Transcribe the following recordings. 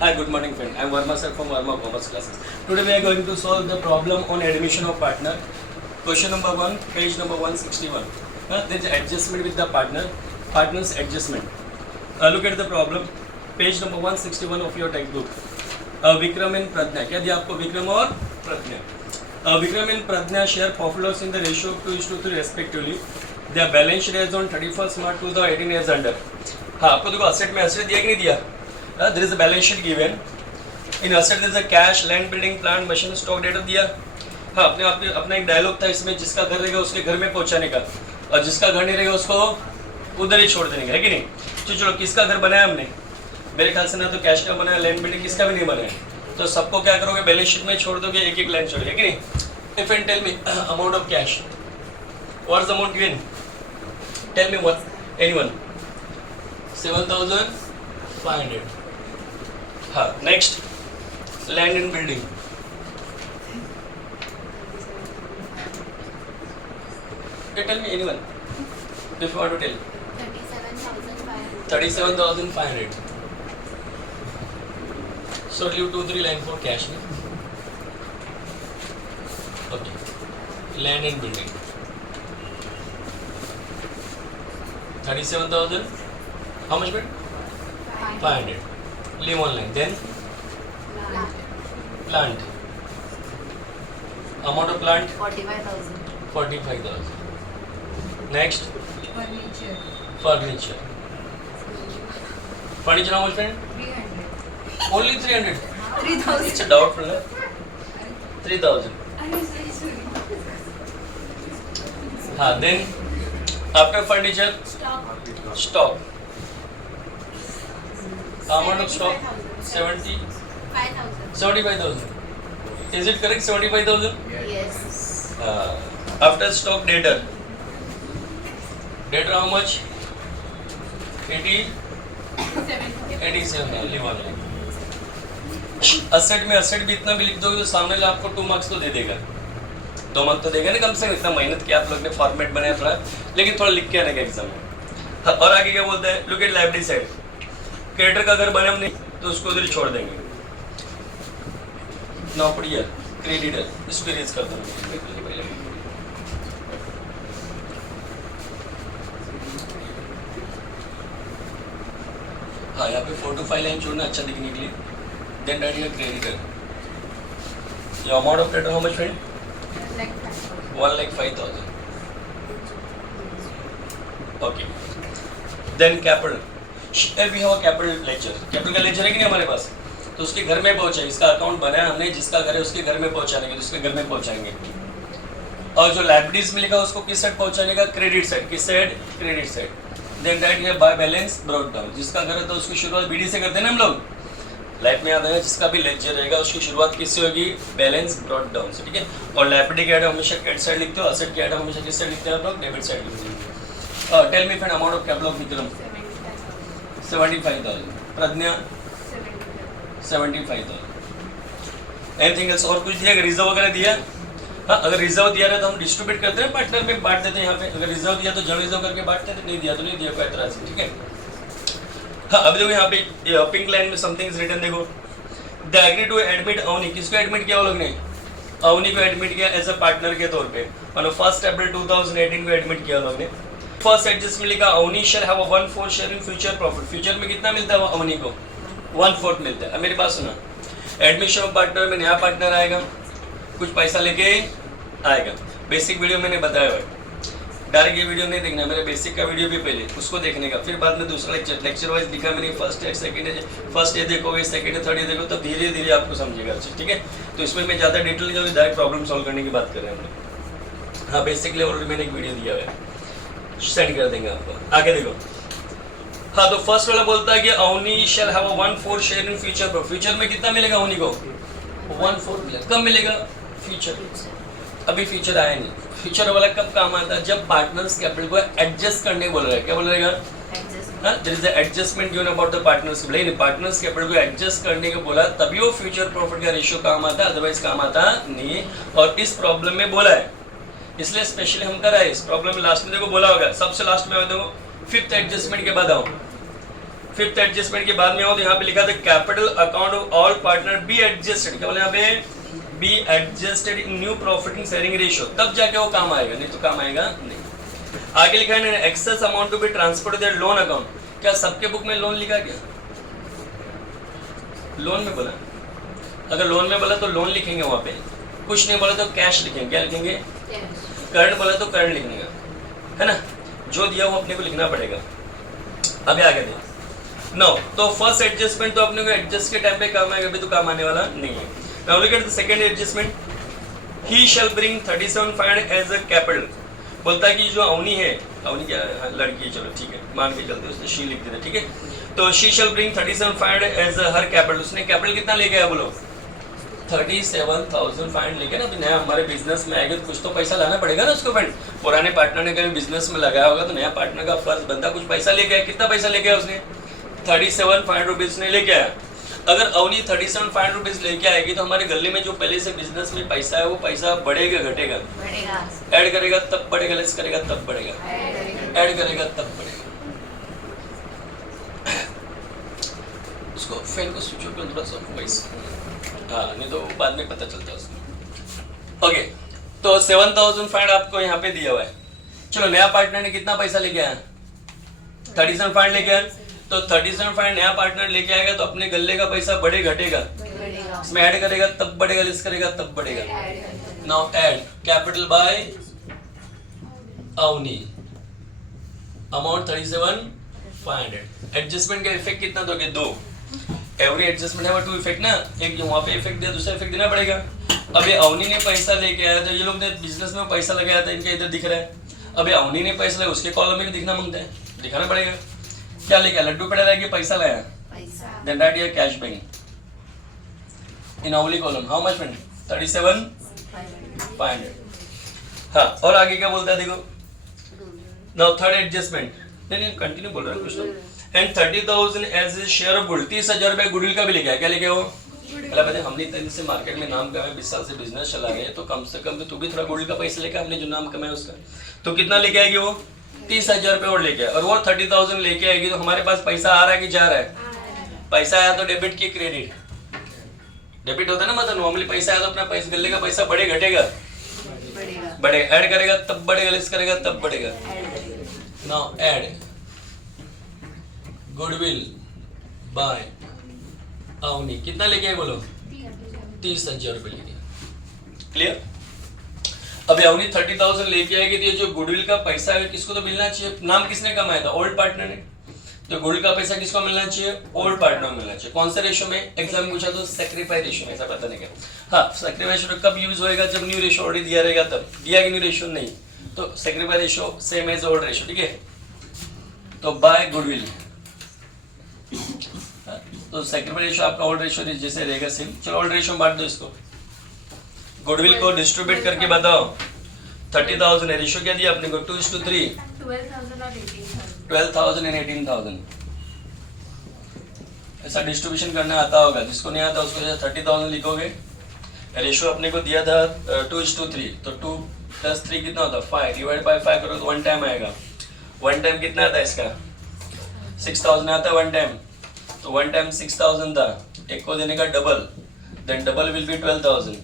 Hi, good morning friend. I am Verma sir from Verma Commerce Classes. Today we are going to solve the problem on admission of partner. Question number 1, page number 161. There is adjustment with the partner, partner's adjustment. Look at the problem, page number 161 of your textbook. Vikram and Pradnya. क्या दिया आपको? Vikram और Pradnya. Vikram and Pradnya share profit loss in the ratio of 2:3 respectively. Their balance sheet as on 31st March 2018 is under. हाँ, आपको देखो asset में asset दिया कि नहीं दिया? There is a balance sheet given. In asset there is a cash, land, building, plant, machine, stock, data दिया. हाँ, अपना एक डायलॉग था इसमें, जिसका घर रहेगा उसके घर में पहुंचाने का, और जिसका घर नहीं रहेगा उसको उधर ही छोड़ देने का, है कि नहीं? तो चलो, किसका घर बनाया हमने? मेरे ख्याल से ना तो कैश का बनाया, लैंड बिल्डिंग किसका भी नहीं बनाया। तो सबको क्या करोगे? बैलेंस शीट में छोड़ दोगे, एक एक लाइन छोड़ोगे, कि नहीं? If and tell me amount of cash. What's the amount given? Tell me what? Anyone? 7,500. हाँ, next, land and building. You tell me anyone. If you want to tell. 37,500. So leave 2-3 line for cash. Okay. Land and building. 37,000. How much bit? 500. Leave one line. Then plant. Amount of plant? 45,000. 45,000. Next, Furniture. furniture. Furniture how much, friend? 300. Only 300. 3,000. It's a doubtful, no? 3,000. हाँ, then after furniture, stock. Amount of stock? 75,000. Is it correct? 75,000. Yes. After stock, debtor. Debtor how much? 87. Only one line. Asset में asset भी इतना भी लिख दोगे तो सामने वाला आपको 2 मार्क्स तो दे देगा, 2 मार्क्स तो देगा ना कम से कम। इतना मेहनत किया आप लोग ने, फॉर्मेट बनाया थोड़ा, लेकिन थोड़ा लिख के आने का एग्जाम में। और आगे क्या बोलता है? Look at liability side. Creditor का घर बने हमने तो उसको उधर ही छोड़ देंगे। नाउ पुट हियर क्रेडिटर, इसको इरेज कर दो पहले। हाँ, यहाँ पे 4 to 5 लाइन छोड़ना अच्छा दिखने के लिए। Then right here creditor. Your amount of creditor how much, friend? 1,05,000. Okay. Then capital. We have a capital ledger. Capital का लेजर है कि नहीं हमारे पास? तो उसके घर में पहुंचे, इसका अकाउंट बनाया हमने, जिसका घर है उसके घर में पहुंचाने के, तो उसके घर में पहुंचाएंगे। और जो लाइबिलिटीज में लिखा उसको किस साइड पहुंचाने का? Credit side. किस side? Credit side. Then right here by balance brought down. जिसका घर है तो उसकी शुरुआत बीडी से करते हैं ना हम लोग, लाइफ में याद आएगा। जिसका भी लेजर रहेगा उसकी शुरुआत किससे होगी? बैलेंस ब्रॉट डाउन से, ठीक है। और लाइबिलिटी के आइटम हमेशा क्रेडिट साइड लिखते हो, असेट के आइटम हमेशा किस साइड लिखते हैं आप लोग? डेबिट साइड लिखते हैं। Tell me friend amount of capital of Vikram? 75,000. Pragya? 75,000. Anything else? और कुछ दिया? अगर रिजर्व वगैरह दिया? हाँ, अगर रिजर्व दिया है तो हम डिस्ट्रीब्यूट करते हैं, पार्टनर में बांट देते हैं। यहाँ पे अगर रिजर्व दिया तो जनरल रिजर्व करके बांटते हैं, नहीं दिया तो नहीं दिया, कोई एतराज नहीं, ठीक है। हाँ, अभी देखो यहाँ पे पिंक लाइन में समथिंग इज रिटन, देखो। The agree to admit Avni. किसको एडमिट किया वो लोग ने? अवनी को एडमिट किया एज अ पार्टनर के तौर पे, और 1 अप्रैल 2018 को एडमिट किया लोग ने। फर्स्ट एडजस्टमेंट लिखा, Avni share have 1/4 share in future profit. Future में कितना मिलता है अवनी को? 1/4 मिलता है। अब मेरी बात सुना, एडमिशन ऑफ पार्टनर में नया पार्टनर आएगा, कुछ पैसा लेके आएगा। बेसिक वीडियो मैंने बताया है, डायरेक्ट ये वीडियो नहीं देखना, मेरे बेसिक का वीडियो भी पहले उसको देखने का, फिर बाद में दूसरा लेक्चर वाइज दिखा मैंने। फर्स्ट है, सेकंड है, फर्स्ट ये देखोगे, सेकंड है, थर्ड ये देखो, तब धीरे धीरे आपको समझेगा अच्छे, ठीक है। तो इसमें मैं ज़्यादा डिटेल नहीं जाऊँगी, डायरेक्ट प्रॉब्लम सॉल्व करने की बात कर रहे हैं हम लोग। हाँ, बेसिक लेवल में मैंने एक वीडियो दिया है, सेंड कर देंगे आपको। आगे देखो। हाँ, तो फर्स्ट वाला बोलता है कि Avni shall have 1/4 share in future profit. Future में कितना मिलेगा अवनी को? 1/4 मिलेगा। कब मिलेगा? फ्यूचर। अभी फ्यूचर आया नहीं। फ्यूचर वाला कब काम आता है? जब पार्टनर्स कैपिटल को एडजस्ट करने बोल रहा है। क्या बोल रहेगा? There is the adjustment given about the partners. लेकिन पार्टनर्स कैपिटल को एडजस्ट करने को बोला, तभी वो फ्यूचर प्रॉफिट का रेशियो काम आता है, अदरवाइज काम आता नहीं। और इस प्रॉब्लम में बोला है, इसलिए स्पेशली हम कर रहे हैं। इस प्रॉब्लम में लास्ट में देखो बोला होगा, सबसे लास्ट में देखो 5th एडजस्टमेंट के बाद आओ। फिफ्थ एडजस्टमेंट के बाद में आओ तो यहाँ पे लिखा था capital account of all partner be adjusted, क्या बोले यहाँ पे be adjusted in new profit sharing ratio, तब जाके वो काम आएगा, नहीं तो काम आएगा नहीं। आगे लिखा है excess amount to be transfer to their loan account, क्या सबके बुक में लोन लिखा क्या? लोन में बोला, अगर लोन में बोला तो लोन लिखेंगे वहां पे, कुछ नहीं बोला तो कैश लिखेंगे, क्या लिखेंगे? करंट बोला तो करंट लिखने का, है ना, जो दिया वो अपने को लिखना पड़ेगा। अभी आगे दे नो, तो फर्स्ट एडजस्टमेंट तो अपने को एडजस्ट के टाइम पे काम आएगा, अभी तो काम आने वाला नहीं है। Now look at the second adjustment, he shall bring 37,500 as a capital, बोलता है कि जो अवनी है, अवनी क्या लड़की है, चलो ठीक है मान के चलते, उसने शी लिख दिया, ठीक है, तो she shall bring 37,500 as her capital, उसने कैपिटल कितना ले गया बोलो? 37,500 लेके ना, नया हमारे बिजनेस में आएगा तो कुछ तो पैसा लाना पड़ेगा ना उसको फ्रेंड। पुराने पार्टनर ने कभी बिजनेस में लगाया होगा तो नया पार्टनर का फर्ज बनता कुछ पैसा लेके आया, कितना पैसा लेके आया उसने? 37,500 रुपीज ने लेके आया। अगर अवनी 37,500 रुपीज लेके आएगी तो हमारे गले में जो पहले से बिजनेस में पैसा है वो पैसा बढ़ेगा घटेगा? ऐड करेगा तब बढ़ेगा, लेस करेगा तब बढ़ेगा, ऐड करेगा तब बढ़ेगा। उसको फैन को स्विच ऑफ कर थोड़ा सा वॉइस, हाँ नहीं तो बाद में पता चलता है उसको। ओके, तो 7,500 आपको यहाँ पे दिया हुआ है। चलो नया पार्टनर ने कितना पैसा लेके आया? 37,500 लेके आया, तो 37,500 नया पार्टनर लेके आएगा तो अपने गले का पैसा बढ़े घटेगा? इसमें ऐड करेगा तब बढ़ेगा, लेस करेगा तब बढ़ेगा। Now add capital by Avani, amount 37,500। Adjustment का इफेक्ट कितना दोगे? 2। एवरी एडजस्टमेंट है 2 इफेक्ट ना, एक वहाँ पे इफेक्ट दिया, दूसरा इफेक्ट देना पड़ेगा। अभी अवनी ने पैसा लेके आया था, ये लोग ने बिजनेस में पैसा लगाया था, इनका इधर दिख रहा है। अभी अवनी ने पैसा लगाया, उसके कॉलम में भी दिखना मांगता है, दिखाना पड़ेगा। क्या लेके आया? लड्डू पेड़ा लेके पैसा लाया, then right here cash bank in अवली कॉलम, हाउ मच फ्रेंड? 37,500। हाँ, और आगे क्या बोलता है देखो, नाउ थर्ड एडजस्टमेंट, नहीं कंटिन्यू बोल रहा है कुछ तो, and 30,000 as a share of good, 30,000 रुपए गुडविल का भी लेके आया, क्या लेके वो? पहले बताए हमने इतने दिन से मार्केट में नाम कमाया, 20 साल से बिजनेस चला रहे हैं, तो कम से कम तू भी थोड़ा गुडविल का पैसा लेके, हमने जो नाम कमाया उसका, तो कितना लेके आएगी वो? 30,000 रुपए और लेके आए, और वो 30,000 लेके आएगी तो हमारे पास पैसा आ रहा है कि जा रहा है? पैसा आया तो डेबिट की क्रेडिट, डेबिट होता है ना, मतलब नॉर्मली पैसा आया तो अपना पैसा गले का पैसा बढ़े घटेगा? बढ़ेगा। ऐड करेगा तब बढ़ेगा, लेस करेगा तब बढ़ेगा। Now add goodwill by Avani, कितना लेके आए बोलो? 30,000 रुपए लेके आए। क्लियर? अभी अवनी 30,000 लेके आएगी तो ये जो गुडविल का पैसा है किसको तो मिलना चाहिए? नाम किसने कमाया था? ओल्ड पार्टनर ने। तो गुडविल का पैसा किसको मिलना चाहिए? ओल्ड पार्टनर को मिलना चाहिए। कौन से रेशो में? एग्जाम में पूछा तो सैक्रिफाइस रेशो में, ऐसा पता नहीं क्या। हाँ, सैक्रिफाइस रेशो कब यूज होएगा? जब न्यू रेशो ऑलरेडी दिया रहेगा तब। दिया कि न्यू रेशो नहीं, तो sacrifice ratio same as old ratio, ठीक है। तो बाय गुडविल, तो सैक्रिफाइस रेशो आपका ओल्ड रेशो जैसे रहेगा सेम। चलो ओल्ड रेशो बांट दो इसको, गुडविल को डिस्ट्रीब्यूट करके बताओ। 30,000 है, रेशो क्या दिया अपने को? 2:3, 12,000 एंड 18,000। ऐसा डिस्ट्रीब्यूशन करना आता होगा, जिसको नहीं आता उसको 30,000 लिखोगे। रेशो अपने को दिया था 2:3, तो 2 + 3 कितना होता? 5, डिवाइड बाय 5 करो तो 1 टाइम आएगा। 1 टाइम कितना आता है इसका? 6,000 आता है 1 टाइम, तो 1 टाइम 6,000 था, एक को देने का double, then double will be 12,000,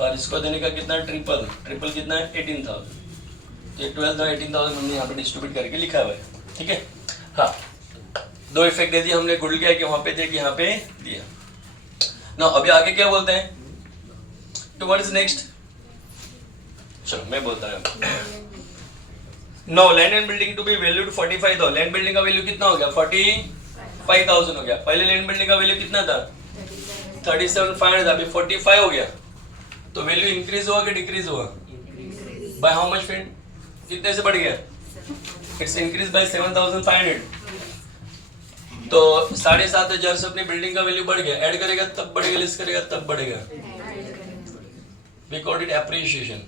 और इसको देने का कितना? ट्रिपल, ट्रिपल कितना है? 18,000। तो 12 और 18,000 हमने यहाँ पे डिस्ट्रीब्यूट करके लिखा हुआ है, ठीक है। हाँ, 2 इफेक्ट दे दिए हमने, गुड क्या कि वहाँ पे दिया कि यहाँ पे दिया ना। अभी आगे क्या बोलते हैं? तो व्हाट इज नेक्स्ट? चलो मैं बोलता हूँ। No, land and building to be valued 45,000। Land building का वैल्यू कितना हो गया? 45,000 हो गया। पहले लैंड बिल्डिंग का वैल्यू कितना था? 37,500 था, अभी 45 हो गया। तो वैल्यू इंक्रीज हुआ कि डिक्रीज हुआ? By how much friend? कितने से बढ़ गया? It's increase by 7,500। तो 7,500 से अपनी बिल्डिंग का वैल्यू बढ़ गया। ऐड करेगा तब बढ़ेगा, लेस करेगा तब बढ़ेगा। We called it appreciation.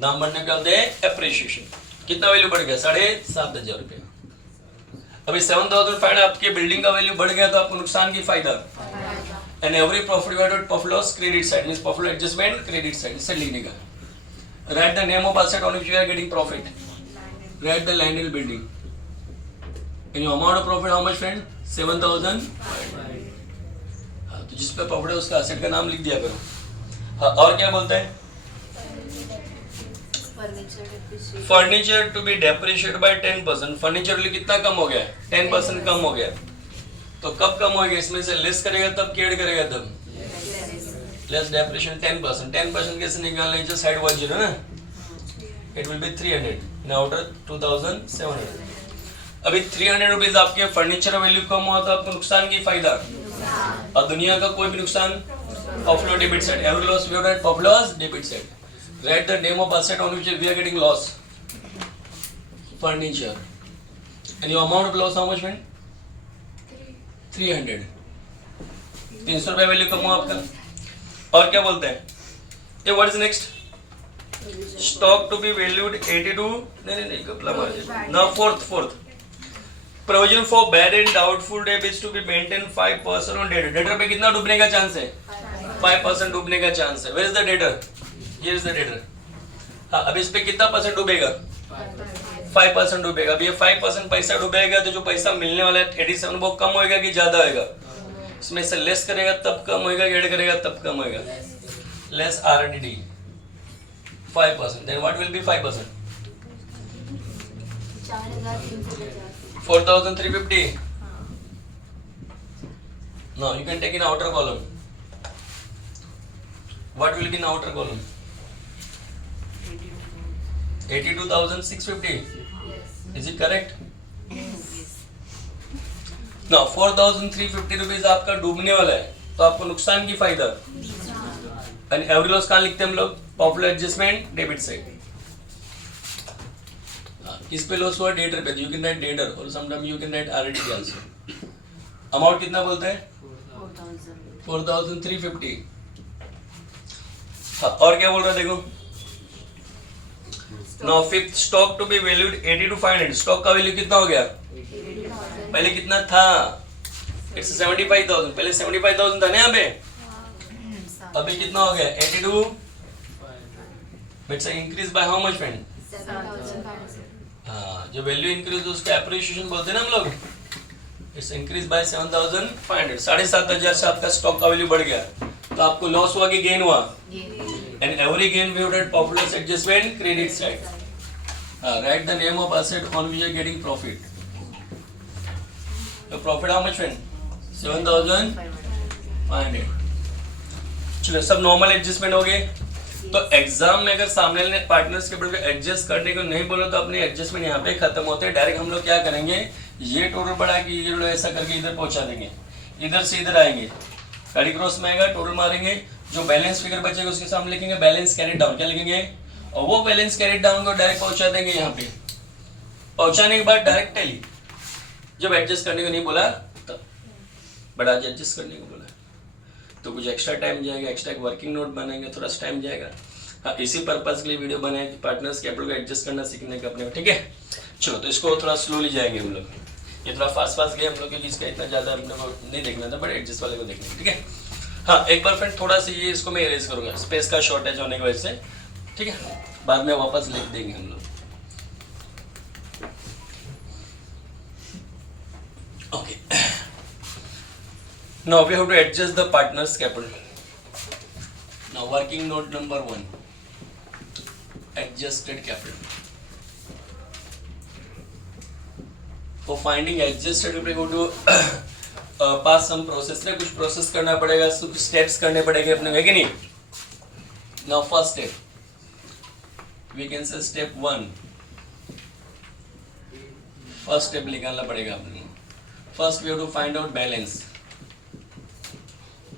दाम बढ़ने का होता है एप्रिसिएशन। कितना वैल्यू बढ़ गया? 7,500 रुपया। अभी 7,500 आपके बिल्डिंग का वैल्यू बढ़ गया तो आपको नुकसान की फायदा। And every profit divided profit loss credit side means profit adjustment credit side, इसे लिखने का। Write the name of asset on which you are getting profit. Write the land and building. And your amount of profit how much friend? 7,000. हाँ, तो जिस पे profit है उसका asset का नाम लिख दिया करो. हाँ, और क्या बोलता है? Furniture to be depreciated by 10%. Furniture लिए कितना कम हो गया है? 10% कम हो गया. तो कब कम होगा? इसमें से लेस करेगा तब क्या ऐड करेगा तब? Less depreciation 10%. 10% कैसे निकालना है? जस्ट साइड 10 ना. It will be 300. In outer 2700. अभी 300 रुपीज आपके फर्नीचर वैल्यू कम हुआ तो आपको नुकसान की फायदा? और दुनिया का कोई भी नुकसान? प्रॉफिट और debit side. Every loss we have write profit loss debit side. Write the name of asset on which we are getting loss. Furniture. And your amount of loss how much friend? 300. 300 रुपए value कम हुआ आपका. और क्या बोलते हैं? ये what is next? Stock to be valued 82. नहीं कपला मार. Now fourth. Provision for bad and doubtful debt is to be maintained 5% on debtor. Debtor पे कितना डूबने का चांस है? 5% डूबने का चांस है. Where is the debtor? Here is the debtor. हाँ, अब इस पे कितना परसेंट डूबेगा? 5% डूबेगा. अब ये 5% पैसा डूबेगा तो जो पैसा मिलने वाला है 87 वो कम होएगा कि ज्यादा होएगा? इसमें से लेस करेगा तब कम होएगा, ऐड करेगा तब कम होएगा. Less RDD 5%. Then what will be 5%? 4,350. Now you can take in outer column. What will be in outer column? 82,650. Is it correct? Now 4,350 rupees आपका डूबने वाला है तो आपको नुकसान की फायदा. एंड एवरी लॉस कहाँ लिखते हैं हम लोग? Profit adjustment debit side. किस पे लॉस हुआ? डेटर पे. यू कैन राइट डेटर और sometime you can write RDD also. Amount कितना बोलते हैं? 4,350. हाँ, और क्या बोल रहा है देखो. Now fifth stock to be valued 80 to 500. Stock का वैल्यू कितना हो गया? पहले कितना था? It's 75,000. पहले 75,000 था ना यहाँ पे. अभी कितना हो गया? 82. It's increase by how much friend? 7,500. हाँ, जो वैल्यू इंक्रीज हो उसको एप्रिसिएशन बोलते हैं ना हम लोग. It's increased by 7,500. 7,500 से आपका स्टॉक का वैल्यू बढ़ गया. तो आपको लॉस हुआ कि गेन हुआ? And every gain we have done profit loss adjustment credit side. Write the name of asset on which you are getting profit. The profit how much friend? 7,500. चलो सब नॉर्मल एडजस्टमेंट हो गए. तो exam में अगर सामने वाले पार्टनर्स के बिल को एडजस्ट करने को नहीं बोलो तो अपने एडजस्टमेंट यहाँ पे खत्म होते हैं. डायरेक्ट हम लोग क्या करेंगे? ये टोटल बढ़ा के ये लोग ऐसा करके इधर पहुंचा देंगे. इधर से इधर आएंगे. गाड़ी क्रॉस में आएगा, टोटल मारेंगे. जो बैलेंस फिगर बचेगा उसके सामने लिखेंगे बैलेंस कैरिड डाउन. क्या लिखेंगे? और वो बैलेंस कैरिड डाउन को डायरेक्ट पहुंचा देंगे यहाँ पे. पहुंचाने के बाद डायरेक्ट टैली. जब एडजस्ट करने को नहीं बोला तब, बट आज एडजस्ट करने को बोला तो कुछ एक्स्ट्रा टाइम जाएगा. एक्स्ट्रा एक वर्किंग नोट बनाएंगे, थोड़ा सा टाइम जाएगा. हाँ, इसी पर्पज के लिए वीडियो बनाए कि पार्टनर्स कैपिटल को एडजस्ट करना सीखने का अपने. ठीक है, चलो तो इसको थोड़ा स्लोली जाएंगे हम लोग. ये थोड़ा फास्ट गए हम लोग क्योंकि इसका इतना ज़्यादा हम लोग को नहीं देखना था, बट एडजस्ट वाले को देखना. ठीक है. हाँ, एक बार फ्रेंड थोड़ा सा ये इसको मैं इरेज करूँगा स्पेस का शॉर्टेज होने की वजह से. ठीक है, बाद में वापस लिख देंगे हम लोग. Okay, now we have to adjust the partner's capital. Now working note number 1, adjusted capital. For finding adjusted capital, go to pass some process. ने कुछ प्रोसेस करना पड़ेगा, कुछ स्टेप्स करने पड़ेंगे अपने, है कि नहीं? Now first step, we can say step 1. First step निकालना पड़ेगा अपने. First we have to find out balance.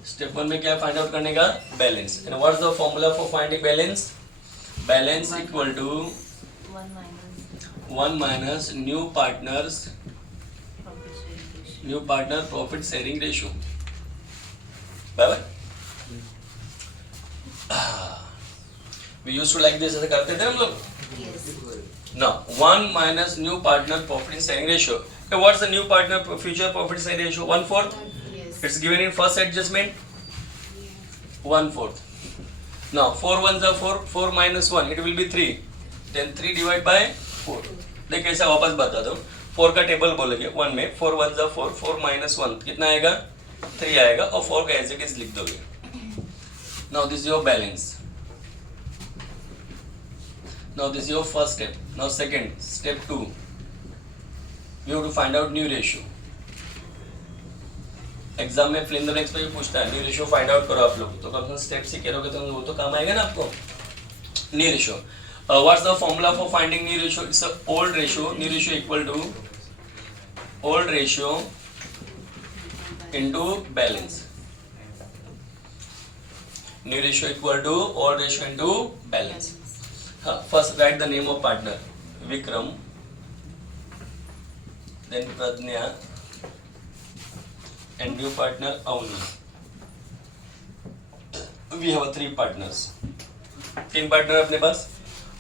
Step 1 में क्या फाइंड आउट करने का? Balance. And what is the formula for finding balance? Balance equal to 1 minus new partner profit sharing ratio. बराबर. We used to like this. ऐसे करते थे हम लोग. Now 1 minus new partner profit sharing ratio. What is the new partner future profit sharing ratio? 1/4. It's given in first adjustment 1/4. Now 4 1s are 4, 4 minus 1 it will be 3. Then 3 divided by 4. देखिए ऐसा वापस बता दो, 4 का table बोलेंगे 1 में 4 1 जा 4, 4 minus 1 कितना आएगा 3 आएगा, और 4 का एज इट इज लिख दोगे. Now this is your balance. Now this is your first step. Now second step 2, we have to find out new ratio. Exam में फिल इन द ब्लैंक्स पे भी पूछता है न्यू रेशियो फाइंड आउट करो आप लोग, तो कब स्टेप से करोगे तो वो तो काम आएगा ना आपको. New ratio, what's the formula for finding new ratio? It's a old ratio. New ratio equal to old ratio into balance. New ratio equal to old ratio into balance. हाँ, first right the name of partner Vikram, then Pragya and new partner Avni. We have 3 partners. 3 partner अपने पास.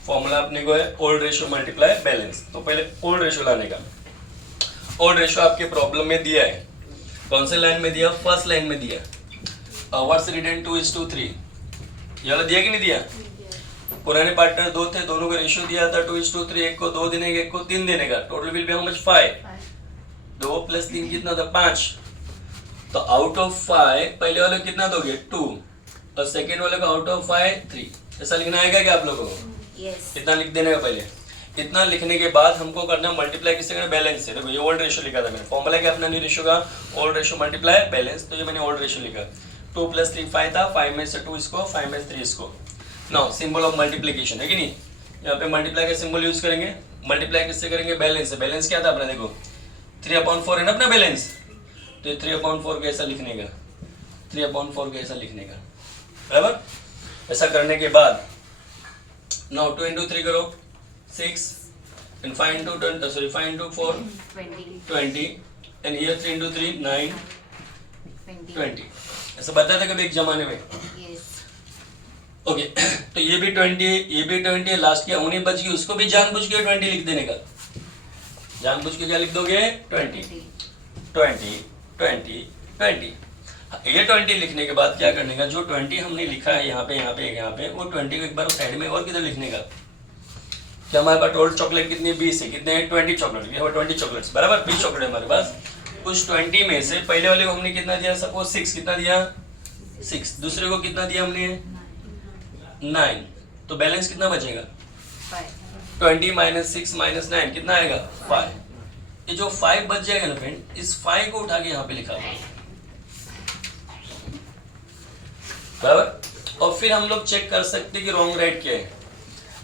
Formula अपने को है old ratio multiply balance. तो पहले old ratio लाने का. ओल्ड रेशियो आपके प्रॉब्लम में दिया है. कौन से लाइन में दिया? फर्स्ट लाइन में दिया. What's written 2:3. ये वाला दिया कि नहीं दिया? पुराने पार्टनर 2 थे, दोनों का रेशियो दिया था 2:3. एक को 2 देने का, एक को 3 देने का. Total will be how much? 5. 2 + 3 कितना था? 5. तो आउट ऑफ 5 पहले वाले कितना दोगे? 2, और सेकेंड वाले को आउट ऑफ 5 3. ऐसा लिखना आएगा क्या आप लोगों को? Yes. इतना लिख देने का पहले. इतना लिखने के बाद हमको करना मल्टीप्लाई किससे करना? बैलेंस से. देखो ये ओल्ड रेशियो लिखा था मैंने. फॉर्मूला क्या अपना न्यू रेशियो का? Old ratio multiply balance. तो ये मैंने ओल्ड रेशियो लिखा. 2 + 3 5 था, 5 में से 2 इसको, 5 में से 3 इसको. नाउ सिंबल ऑफ मल्टीप्लीकेशन है कि नहीं? यहाँ पे मल्टीप्लाई का सिंबल यूज करेंगे. मल्टीप्लाई किससे करेंगे? बैलेंस से. बैलेंस क्या था अपना? देखो 3/4 है ना अपना बैलेंस. तो 3/4 कैसा लिखने का? 3/4 कैसा लिखने का? बराबर. ऐसा करने के बाद नाउ 2 × 3 करो 6, and 5 × 20, sorry 5 × 4 20, and here 3 × 3 9 20. ऐसा बताया था कभी एक जमाने में? Yes. ओके. तो ये भी 20, ये भी 20 है. लास्ट की उन्हीं बच गई, उसको भी जानबूझ के 20 लिख देने का. जानबूझ के क्या लिख दोगे? 20 20 20 20. ये 20 लिखने के बाद क्या करने का? जो 20 हमने लिखा है यहाँ पे यहाँ पे यहाँ पे, वो 20 को एक बार साइड में और किधर लिखने का? क्या हमारे पास टोटल चॉकलेट कितनी? 20 है. कितने हैं? 20 चॉकलेट. ये 20 चॉकलेट्स बराबर. 20 चॉकलेट हमारे पास. उस 20 में से पहले वाले को हमने कितना दिया? सपोज 6. कितना दिया? 6. दूसरे को कितना दिया हमने? 9. तो बैलेंस कितना बचेगा? 20 - 6 - 9 कितना आएगा? 5. ये जो 5 बच जाएगा ना फ्रेंड, इस 5 को उठा के यहाँ पे लिखा बराबर. और फिर हम लोग चेक कर सकते कि रॉन्ग राइट क्या है.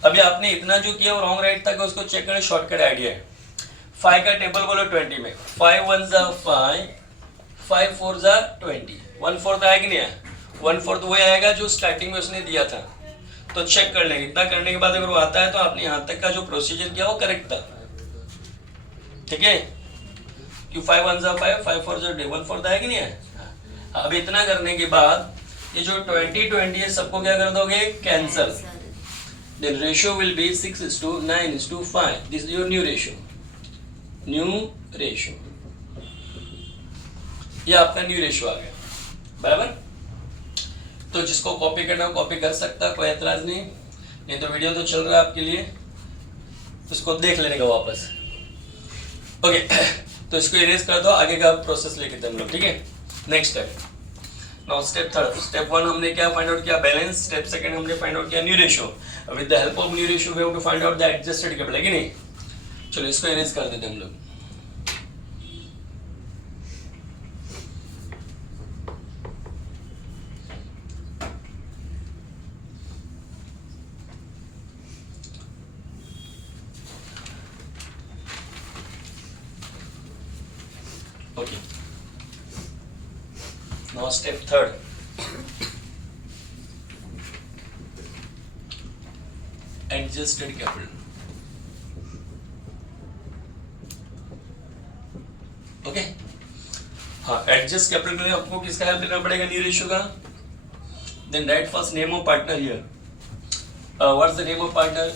अभी आपने इतना जो किया वो रॉन्ग राइट था कि उसको चेक करने शॉर्टकट आइडिया है. 5 का टेबल बोलो 20 में. 5 1 जा 5, 5 4 जा 20. 1/4 आया कि नहीं आया? 1/4 वही आएगा जो स्टार्टिंग में उसने दिया था. तो चेक कर लेंगे. इतना करने के बाद अगर वो आता है तो आपने यहाँ तक का जो प्रोसीजर किया वो करेक्ट था. ठीक है? क्यों 5 1 जा 5, 5 4 जा 1/4 आया कि नहीं आया? अब इतना करने के बाद ये जो 20 20 है सबको क्या कर दोगे? Cancel. Then ratio will be 6:9:5. This is your new ratio. New ratio. ये आपका न्यू रेशियो आ गया. बराबर. तो जिसको कॉपी करना हो कॉपी कर सकता, कोई एतराज नहीं तो वीडियो तो चल रहा है आपके लिए, उसको देख लेने का वापस. ओके. तो इसको इरेज कर दो. आगे का प्रोसेस लेके हम लोग. ठीक है? Next step. Now step 3. Step 1 हमने क्या फाइंड आउट किया? बैलेंस. स्टेप 2 हमने फाइंड आउट किया new ratio. With the help of new ratio we have to find out the adjusted capital. है कि नहीं? चलो इसको इरेज कर देते हम लोग. Okay. Now step 3. Adjusted capital. Okay. हाँ, एडजस्ट कैपिटल के लिए आपको किसका हेल्प लेना पड़ेगा? न्यू रेशियो का. Then right first name of partner here. What's the name of partner?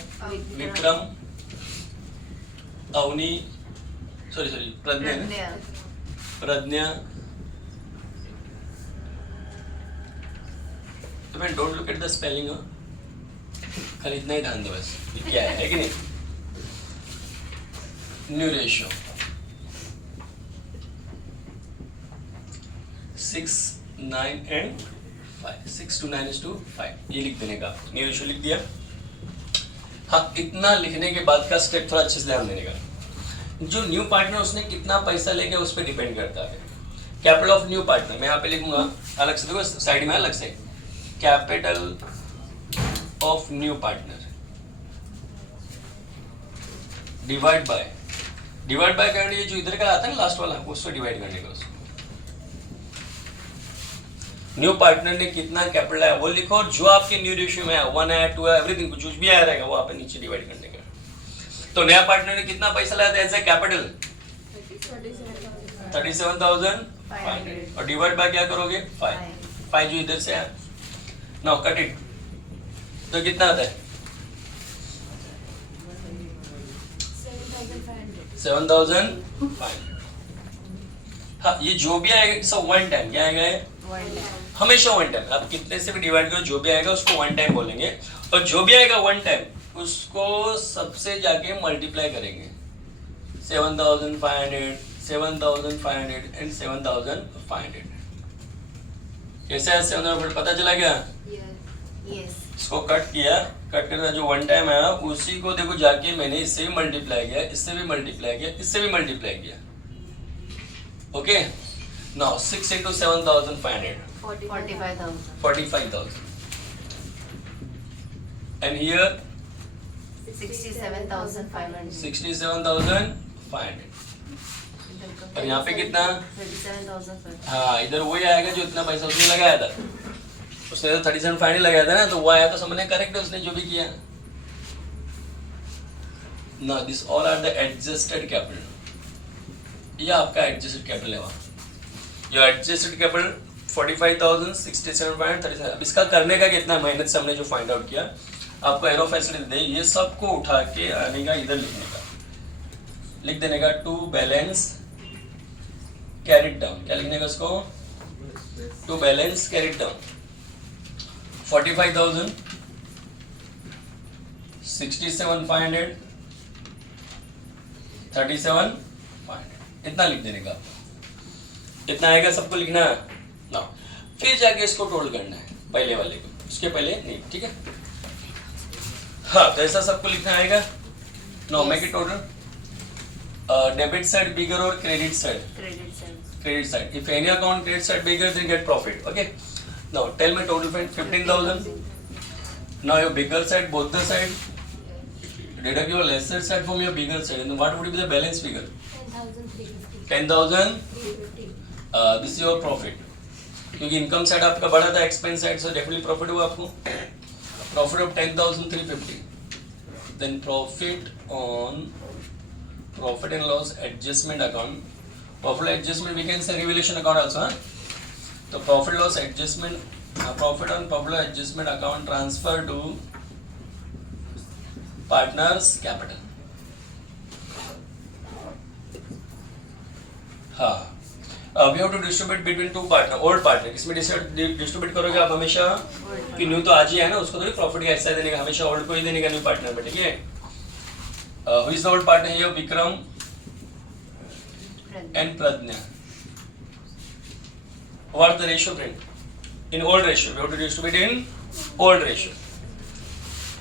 Vikram, Avni, sorry Pragya. तो मैं don't look at the spelling. खाली इतना ही ध्यान दो बस. ये क्या है कि नहीं? New ratio 6, 9 and 5, 6 to 9 is to 5, ये लिख देने का। न्यू रेशियो लिख दिया। हाँ, इतना लिखने के बाद का स्टेप थोड़ा अच्छे से ध्यान देने का। जो न्यू पार्टनर उसने कितना पैसा लेके उस पर डिपेंड करता है। कैपिटल ऑफ न्यू पार्टनर मैं यहाँ पे लिखूंगा अलग से, देखो साइड में अलग से, capital of new partner divide by करने, ये जो इधर का आता है ना लास्ट वाला, उसको डिवाइड करने का। उसको न्यू पार्टनर ने कितना कैपिटल है वो लिखो, और जो आपके न्यू रेशियो में है 1 है 2 है एवरीथिंग कुछ भी आया रहेगा वो आप नीचे डिवाइड करने का। तो नया पार्टनर ने कितना पैसा लाया था एज ए कैपिटल 37,500 और डिवाइड बाय क्या करोगे 5 जो इधर से है। नाउ कट इट, तो कितना आता है 7,500। हाँ, ये जो भी आएगा सब वन टाइम, क्या आएगा हमेशा वन टाइम। आप कितने से भी डिवाइड करो, जो भी आएगा उसको वन टाइम बोलेंगे, और जो भी आएगा वन टाइम उसको सबसे जाके मल्टीप्लाई करेंगे। 7,500, 7,500 एंड 7,500। कैसे है 7,500 पता चला क्या? Yes. इसको कट किया, कट करना जो वन टाइम आया उसी को देखो जाके मैंने इससे भी मल्टीप्लाई किया, इससे भी मल्टीप्लाई किया, इससे भी मल्टीप्लाई किया। Okay, now 6 into 7,500 45,000 and here 67,500. 67,500 और यहाँ पे कितना? 37,500. हाँ, इधर वही आएगा जो इतना पैसा उसने लगाया था। उसने तो 37,500 लगाया था ना, तो वो आया तो समझने करेक्ट है उसने जो भी किया। Now this all are the adjusted capital. ये आपका एडजस्टेड कैपिटल है वहाँ। जो एडजस्टेड कैपिटल 45,000, 67,500, 37। अब इसका करने का कितना मेहनत से हमने जो फाइंड आउट किया, आपको एरो फैसिलिटी दे, ये सबको उठा के आने का इधर लिखने का, लिख देने का टू बैलेंस कैरिड डाउन। क्या लिखने का उसको? To balance carried down. 45,000, 67,500, 37,500, इतना लिख देने का। इतना आएगा सबको लिखना है ना, फिर जाके इसको टोटल करना है पहले वाले को, उसके पहले नहीं, ठीक है। हाँ, तो ऐसा सबको लिखना आएगा। No make it total. Debit side bigger और credit side? Credit side. If any account credit side bigger, then get profit. Okay. Now tell me total friend 15,000. Now your bigger side, both the side. Deduct your lesser side from your bigger side. And what would be the balance figure? 10,000. This is your profit. क्योंकि income side आपका बड़ा था, expense side से definitely profit हुआ आपको। Profit of 10,350. Then profit on profit and loss adjustment account. Profit adjustment we can say revaluation account also, huh? So profit loss adjustment, profit on profit loss adjustment account transfer to partners capital. हाँ, we have to distribute between two partner, old partner. इसमें distribute करोगे आप हमेशा कि new तो आज ही है ना, उसको थोड़ी प्रॉफिट का हिस्सा देने का, हमेशा ओल्ड को ही देने का न्यू पार्टनर में, ठीक है। Who is the old partner here? Vikram and Pradnya. What is the ratio, friend? In old ratio, we have to distribute in old ratio.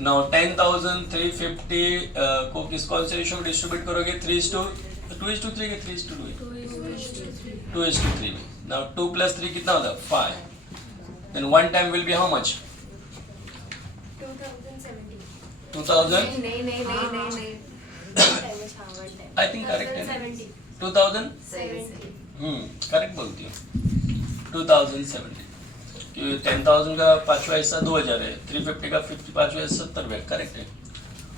Now 10,350 को किस कौन से रेशियो में डिस्ट्रीब्यूट करोगे? 2:3 के 3:2? 2:3. Now 2 plus 3 कितना होता है? 5. Then one time will be how much? 2,000. नहीं. I think correct है. 2,070. करेक्ट बोलती हूँ। 2,070. 10,000 का पांचवा हिस्सा 2,000 है, 350 का 55वां हिस्सा 70 है, करेक्ट है।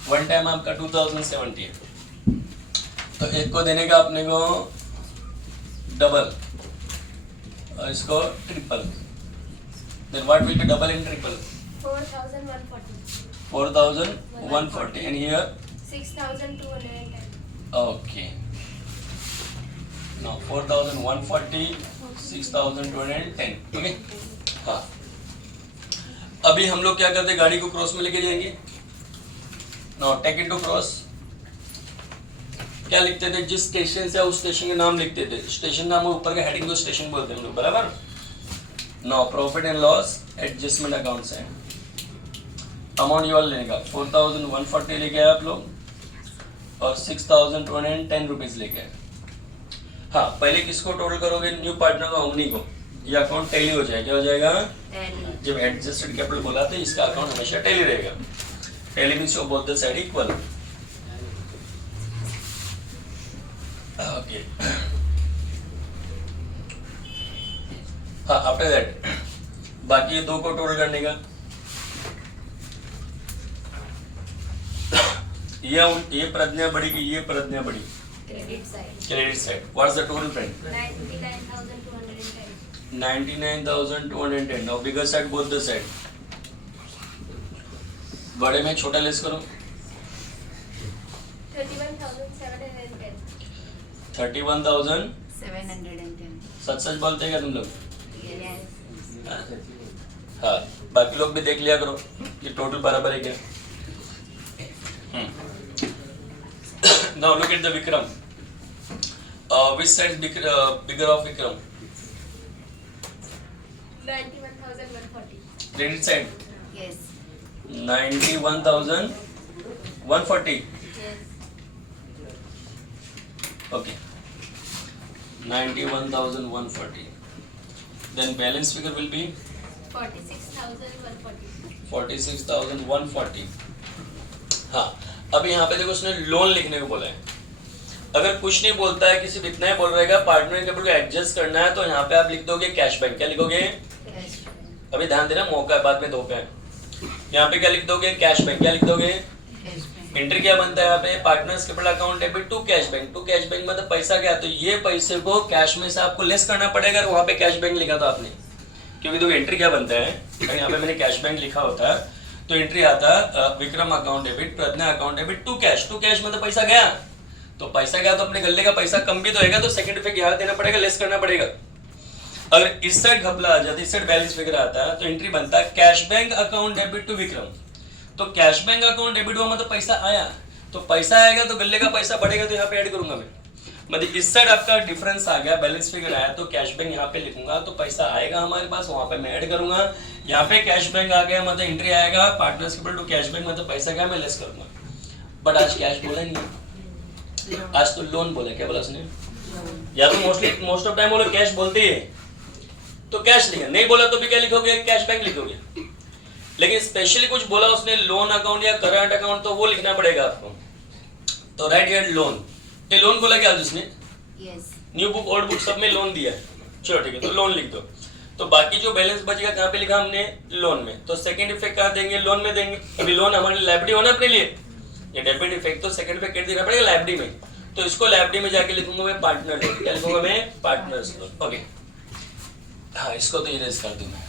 वन टाइम आपका 2,070 है, तो एक को देने का अपने को डबल और इसको triple. Then what will be double and triple? 4,140 and here 6,210. Okay. Now 4,140, 6,210, ठीक है। हाँ, अभी हम लोग क्या करते हैं, गाड़ी को क्रॉस में लेके जाएंगे। Now take it to cross. क्या लिखते थे, जिस स्टेशन से उस स्टेशन के नाम लिखते थे, स्टेशन नाम और ऊपर के हेडिंग को स्टेशन बोलते हैं हम लोग, बराबर। Now profit and loss adjustment account से अमाउंट ये वाला लेगा 4140 लेके आए आप लोग और 6210 रुपीज लेके आए। हाँ, पहले किसको टोटल करोगे, न्यू पार्टनर को, ओमनी को, ये अकाउंट टैली हो जाएगा। क्या हो जाएगा, Tally. जब एडजस्टेड कैपिटल बोला तो इसका अकाउंट हमेशा टैली रहेगा। Tally means show both the side equal. Okay, हाँ, आफ्टर दैट बाकी ये दो को टोटल करने का, ये प्रज्ञा बड़ी की ये प्रज्ञा बड़ी, Credit side. Credit side. What's the total friend, 99,210. 99,210। Now bigger side both the side, बड़े में छोटा लेस करो, 31,710. 31,000। 710. सच सच बोलते हैं क्या तुम लोग, Yes. हाँ, बाकी लोग भी देख लिया करो कि टोटल बराबर है क्या। Now look at the Vikram, which side is bigger of Vikram, 91,140. credit side Yes. 91,140, Yes. okay, 91,140, then balance figure will be 46,140. 46,140। हाँ, अब यहाँ पे देखो उसने लोन लिखने को बोला है। अगर कुछ नहीं बोलता है कि सिर्फ इतना ही बोल रहेगा पार्टनर कैपिटल को एडजस्ट करना है, तो यहाँ पे आप लिख दोगे कैश बैंक। क्या लिखोगे, Yes. अभी ध्यान देना, मौका है, बाद में धोखा है। यहाँ पे क्या लिख दोगे, कैश बैंक। क्या लिख दोगे, Yes. एंट्री क्या बनता है यहाँ पे, partners capital account debit to cash bank. To cash bank मतलब पैसा क्या, तो ये पैसे को कैश में से आपको लेस करना पड़ेगा। वहाँ पे कैश बैंक लिखा था आपने, क्योंकि तो एंट्री क्या बनता है, अगर यहाँ पे मैंने कैश बैंक लिखा होता तो एंट्री आता Vikram account debit, Pragya account debit to cash. To cash मतलब पैसा गया, तो पैसा गया तो अपने गले का पैसा कम भी तो होगा, तो सेकंड इफेक्ट यहाँ देना पड़ेगा, लेस करना पड़ेगा। अगर इस साइड घपला आ जाता, इस साइड बैलेंस फिगर आता है, तो एंट्री बनता है cash bank account debit to Vikram. तो कैश बैंक अकाउंट डेबिट हुआ मतलब पैसा आया, तो पैसा आएगा तो गले का पैसा बढ़ेगा, तो यहाँ पे ऐड करूंगा मैं। मतलब इस साइड आपका डिफरेंस आ गया, बैलेंस फिगर आया, तो कैश बैंक यहाँ पे लिखूंगा, तो पैसा आएगा हमारे पास, वहां पे मैं ऐड करूंगा। यहाँ पे कैश बैंक आ गया मतलब एंट्री आएगा, partners capital to cash bank मतलब पैसा क्या मैं लेस करूंगा। बट आज कैश बोला नहीं, आज तो लोन बोला। क्या बोला उसने, या तो मोस्ट ऑफ टाइम वो लोग कैश बोलते ही तो कैश लिखा, नहीं बोला तो भी क्या लिखोगे, कैश बैंक लिखोगे। लेकिन स्पेशली कुछ बोला उसने लोन अकाउंट या करंट अकाउंट, तो वो लिखना पड़ेगा आपको। तो राइट हियर लोन, ये लोन बोला क्या उसने, Yes. New book old book सब में लोन दिया है, चलो ठीक है, तो लोन लिख दो। तो बाकी जो बैलेंस बचेगा कहाँ पे लिखा हमने, लोन में। तो सेकंड इफेक्ट कहाँ देंगे, लोन में देंगे। अभी लोन हमारे लाइबिलिटी होना अपने लिए, ये डेबिट इफेक्ट, तो सेकंड इफेक्ट देना पड़ेगा लाइबिलिटी में। तो इसको लाइबिलिटी में जाके लिखूंगा मैं पार्टनर लोन। क्या लिखूंगा मैं, पार्टनर्स लोन। ओके, हाँ, इसको तो इरेज कर दूं मैं।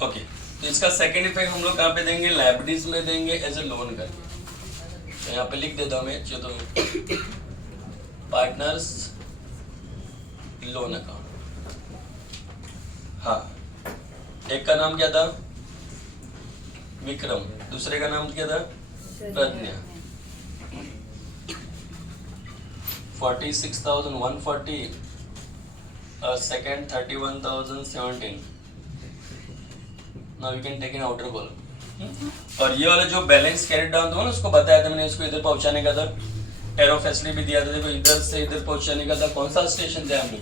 ओके, तो इसका सेकंड इफेक्ट हम लोग कहाँ पे देंगे, लाइबिलिटीज में देंगे एज ए लोन कर। तो यहाँ पे लिख देता हूँ मैं, जो तो पार्टनर्स लोन अकाउंट। हाँ, एक का नाम क्या था, विक्रम, दूसरे का नाम क्या था, प्रज्ञा। 46,140, second 31,017। Now you can take an outer column. और ये वाला जो बैलेंस कैरेट डाउन था ना, उसको बताया था मैंने, इसको इधर पहुंचाने का था, एरो फैसिलिटी भी दिया था, देखो इधर से इधर पहुंचाने का था। कौन सा स्टेशन थे हम लोग,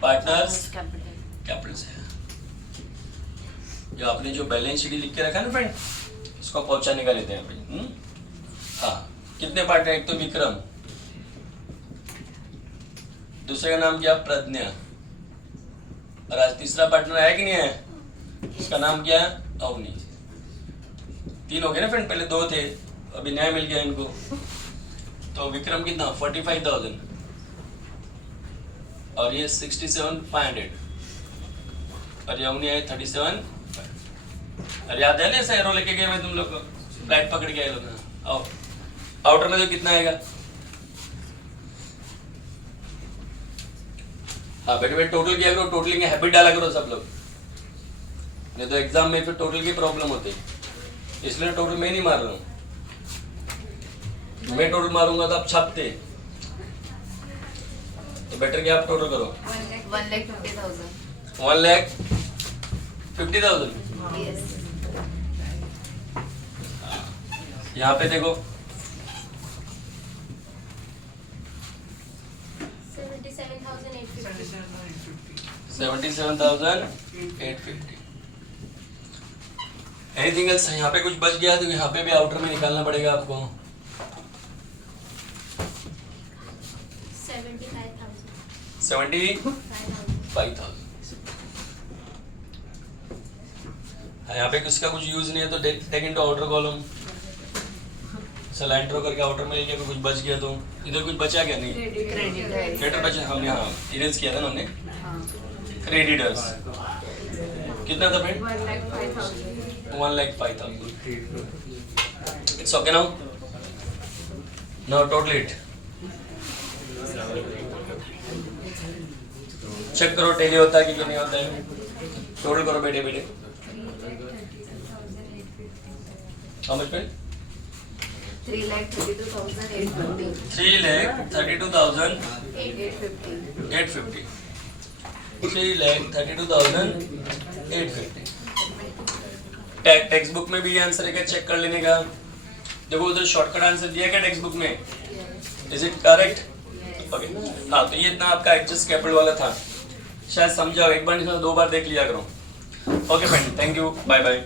पार्टनर्स कैपिटल से। जो आपने जो बैलेंस शीट लिख के रखा है ना फ्रेंड, इसको पहुंचाने का लेते हैं अभी। हाँ, कितने पार्टनर, एक तो विक्रम, दूसरे का नाम क्या, प्रज्ञा, और आज तीसरा पार्टनर आया कि नहीं आया, इसका नाम क्या है, अवनी। तीन हो गए ना फ्रेंड, पहले दो थे, अभी नया मिल गया इनको। तो विक्रम कितना, 45,000, और ये 67,500, और ये अवनी आए 37,500। और याद है ना ऐसा एरो लेके गए मैं तुम लोग को, फ्लैट पकड़ के आए लोग, आओ आउटर में तो कितना आएगा? हाँ बेटे बेटे टोटल किया करो, टोटलिंग की हैबिट डाला करो सब लोग, नहीं तो एग्जाम में फिर टोटल की प्रॉब्लम होती है, इसलिए टोटल मैं नहीं मार रहा हूँ, मैं टोटल मारूंगा तो आप छापते, तो बेटर कि आप टोटल करो। 1,50,000. 1,50,000। Yes. यहाँ पे देखो 77,850। Anything else? यहाँ पे कुछ बच गया तो यहाँ पे भी आउटर में निकालना पड़ेगा आपको। 75,000। यहाँ पे किसका कुछ यूज नहीं है तो टेक इनटू आउटर कॉलम, सलाइन ड्रॉ करके आउटर में लेके कुछ बच गया तो इधर कुछ बचा क्या? नहीं, क्रेडिटर बचा, हमने हाँ इरेज किया था ना हमने। क्रेडिटर्स कितना था friend? 1,05,000। It's okay now, now total it check करो, टेली होता है कि नहीं होता है, टोटल करो बेटे बेटे। How much friend? 3,32,850. 3,32,850। 3,32,850। Text book में भी ये आंसर है क्या? चेक कर लेने का। देखो उधर शॉर्टकट आंसर दिया क्या टेक्स्ट बुक में? Is it correct? ओके हाँ, तो ये इतना आपका एडजस्ट कैपिटल वाला था, शायद समझाओ, एक बार नहीं समझा 2 बार देख लिया करो। Okay friend, thank you, bye bye.